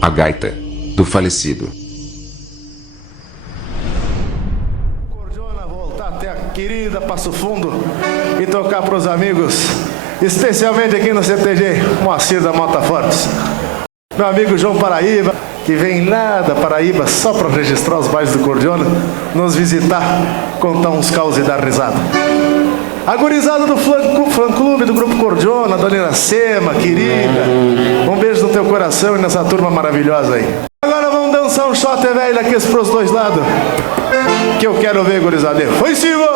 A gaita do falecido. Cordiona voltar até a querida Passo Fundo e tocar para os amigos, especialmente aqui no CTG, Moacir da Mota Fortes. Meu amigo João Paraíba, que vem lá da Paraíba só para registrar os bailes do Cordiona, nos visitar, contar uns caos e dar risada. A gurizada do fã-clube do Grupo Cordiona, Dona Iracema, querida, um beijo no teu coração e nessa turma maravilhosa aí. Agora vamos dançar um shot velho daqueles pros dois lados, que eu quero ver, gurizada. Foi cima!